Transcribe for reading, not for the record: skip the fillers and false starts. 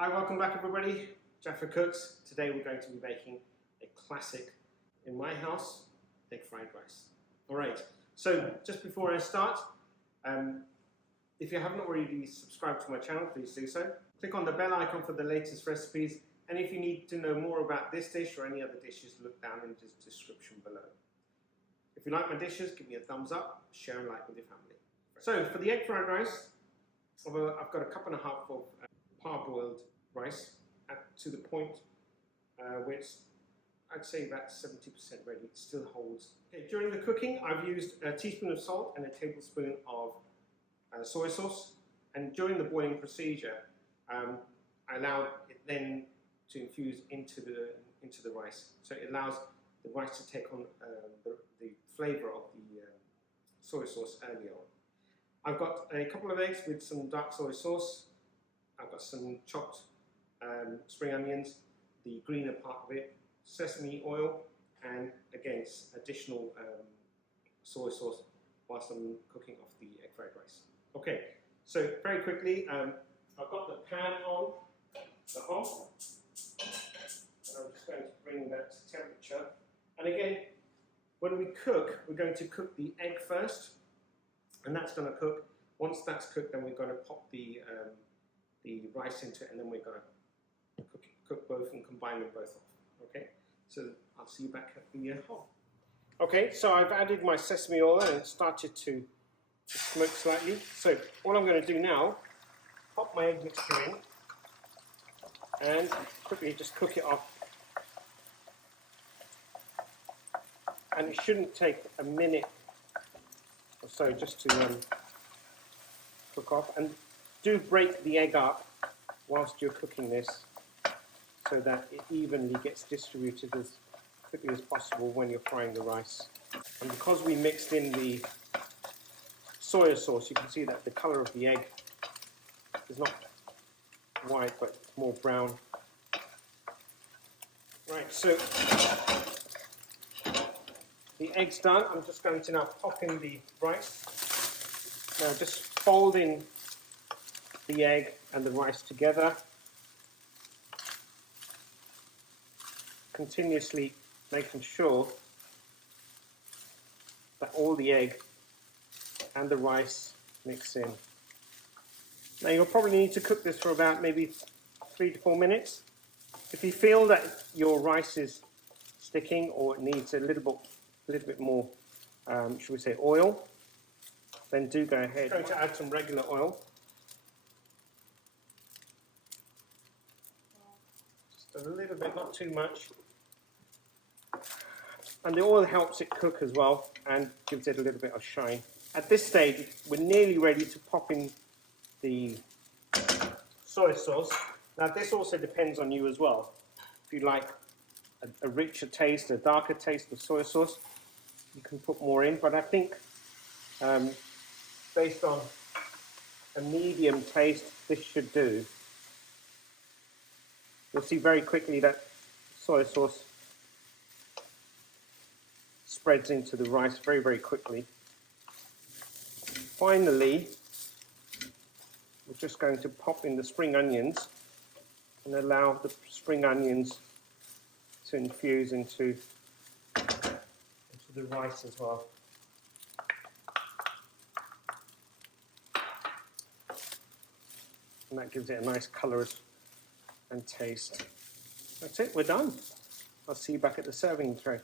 Hi, welcome back everybody. Jaffa Cooks. Today we're going to be making a classic in my house, egg fried rice. Alright, so just before I start, if you haven't already subscribed to my channel, please do so. Click on the bell icon for the latest recipes, and if you need to know more about this dish or any other dishes, look down in the description below. If you like my dishes, give me a thumbs up, share and like with your family. So for the egg fried rice, I've got a cup and a half of parboiled rice to the point where it's, I'd say, about 70% ready. It still holds. Okay, during the cooking, I've used a teaspoon of salt and a tablespoon of soy sauce. And during the boiling procedure, I allowed it then to infuse into the rice. So it allows the rice to take on the flavour of the soy sauce earlier on. I've got a couple of eggs with some dark soy sauce. I've got some chopped spring onions, the greener part of it, sesame oil, and again additional soy sauce whilst I'm cooking off the egg fried rice. Okay, so very quickly, I've got the pan on the hob, and I'm just going to bring that to temperature. And again, when we cook, we're going to cook the egg first, and that's going to cook. Once that's cooked, then we're going to pop the rice into it, and then we're going to cook both and combine them both off. Okay, so I'll see you back at the hob. Okay, so I've added my sesame oil and it started to smoke slightly. So all I'm going to do now, pop my egg mixture in and quickly just cook it off. And it shouldn't take a minute or so just to cook off. And do break the egg up whilst you're cooking this so that it evenly gets distributed as quickly as possible when you're frying the rice. And because we mixed in the soy sauce, you can see that the colour of the egg is not white but more brown. Right, so the egg's done. I'm just going to now pop in the rice. Now just fold in the egg and the rice together, continuously making sure that all the egg and the rice mix in. Now you'll probably need to cook this for about maybe 3 to 4 minutes. If you feel that your rice is sticking or it needs a little bit more, should we say, oil, then do go ahead. I'm going to add some regular oil. Just a little bit, not too much. And the oil helps it cook as well and gives it a little bit of shine. At this stage, we're nearly ready to pop in the soy sauce. Now this also depends on you as well. If you like a richer taste, a darker taste of soy sauce, you can put more in. But I think based on a medium taste, this should do. You'll see very quickly that soy sauce spreads into the rice very, very quickly. Finally, we're just going to pop in the spring onions and allow the spring onions to infuse into the rice as well. And that gives it a nice colour and taste. That's it, we're done. I'll see you back at the serving tray.